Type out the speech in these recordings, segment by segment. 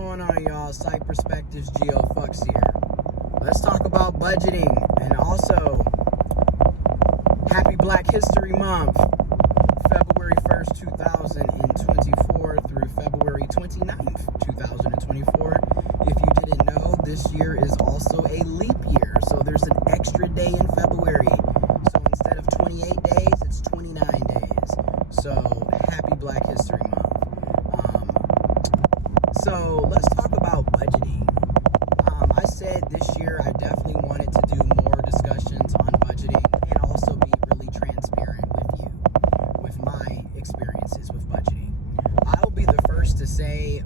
going on, y'all? Psych Perspectives Geo Fucks here. Let's talk about budgeting and also happy Black History Month, February 1st, 2024 through February 29th, 2024. If you didn't know, this year is also a leap year, so there's an extra day in February. So instead of 28 days, it's 29 days. So happy Black History Month. So let's talk about budgeting. I said this year I definitely wanted to do more discussions on budgeting and also be really transparent with you, with my experiences with budgeting. I'll be the first to say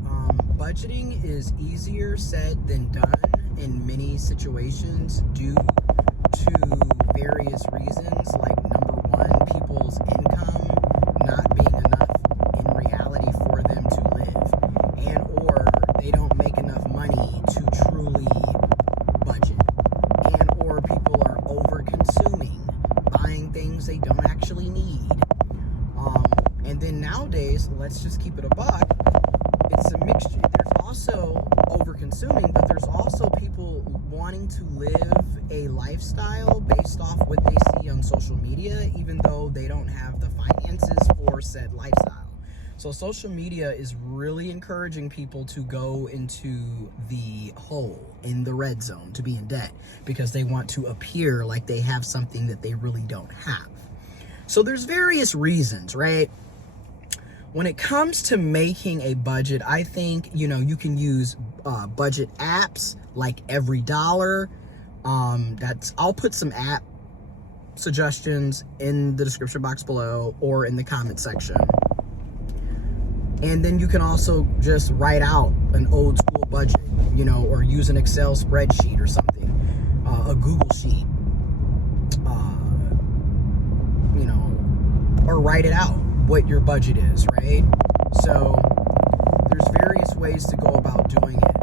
budgeting is easier said than done in many situations due to various reasons, like number one, people's income not being enough in reality for them to live, and or they don't make enough money to truly budget, and or people are over consuming, buying things they don't actually need. And then nowadays, let's just keep it a buck, it's a mixture. There's also over consuming, but there's also people wanting to live a lifestyle based off what they see on social media, even though they don't have the finances for said lifestyle. So social media is really encouraging people to go into the hole, in the red zone, to be in debt, because they want to appear like they have something that they really don't have. So there's various reasons, right? When it comes to making a budget, I think, you can use budget apps like Every Dollar. I'll put some app suggestions in the description box below or in the comment section. And then you can also just write out an old school budget, or use an Excel spreadsheet or something, a Google sheet, or write it out what your budget is, right? So there's various ways to go about doing it.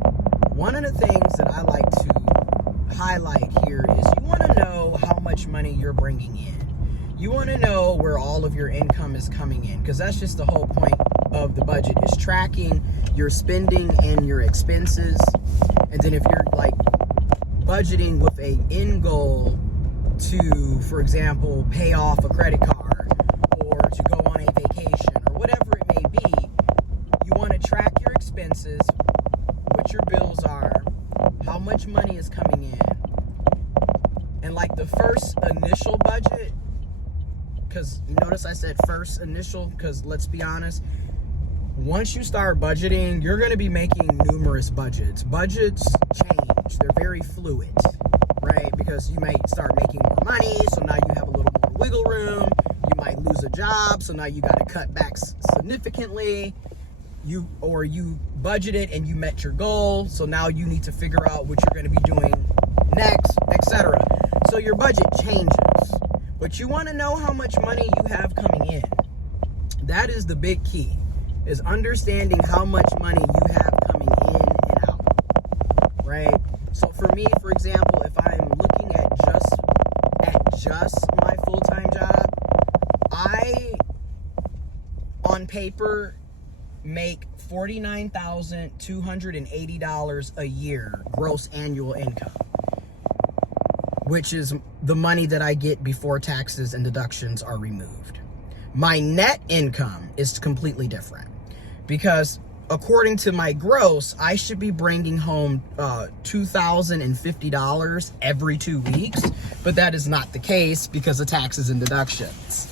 One of the things that I like to highlight here is you want to know how much money you're bringing in. You want to know where all of your income is coming in, because that's just the whole point of the budget, is tracking your spending and your expenses. And then if you're like budgeting with a end goal to, for example, pay off a credit card or to go on a vacation or whatever it may be, you want to track your expenses, what your bills are, how much money is coming in. And like the first initial budget, because you notice I said first initial, because let's be honest, once you start budgeting, you're going to be making numerous budgets. Budgets change. They're very fluid, right? Because you might start making more money, so now you have a little more wiggle room. You might lose a job, so now you got to cut back significantly. You budgeted and you met your goal, so now you need to figure out what you're going to be doing next, etc. So your budget changes, but you want to know how much money you have coming in. That is the big key, is understanding how much money you have coming in and out, right? So for me, for example, if I'm looking at just my full-time job, I, on paper, make $49,280 a year gross annual income, which is the money that I get before taxes and deductions are removed. My net income is completely different, because according to my gross, I should be bringing home $2,050 every 2 weeks, but that is not the case because of taxes and deductions.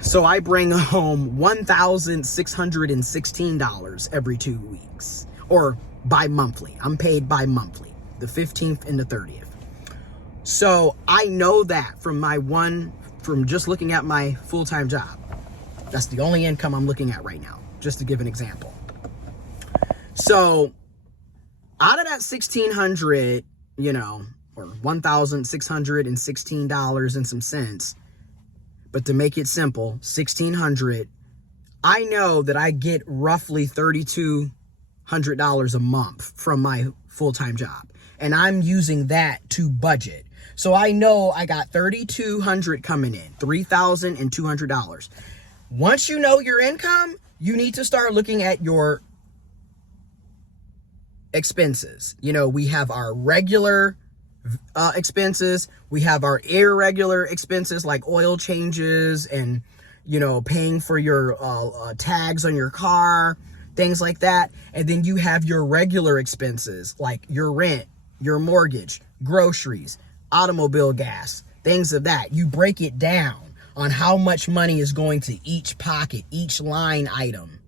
So I bring home $1,616 every 2 weeks, or bi-monthly. I'm paid bi-monthly, the 15th and the 30th. So I know that from just looking at my full-time job. That's the only income I'm looking at right now, just to give an example. So out of that $1,600, or $1,616 and some cents, but to make it simple, $1,600, I know that I get roughly $3,200 a month from my full-time job. And I'm using that to budget. So I know I got $3,200 coming in, $3,200. Once you know your income, you need to start looking at your expenses. You know, we have our regular expenses, we have our irregular expenses like oil changes and, you know, paying for your tags on your car, things like that. And then you have your regular expenses like your rent, your mortgage, groceries, automobile gas, things of that. You break it down on how much money is going to each pocket, each line item.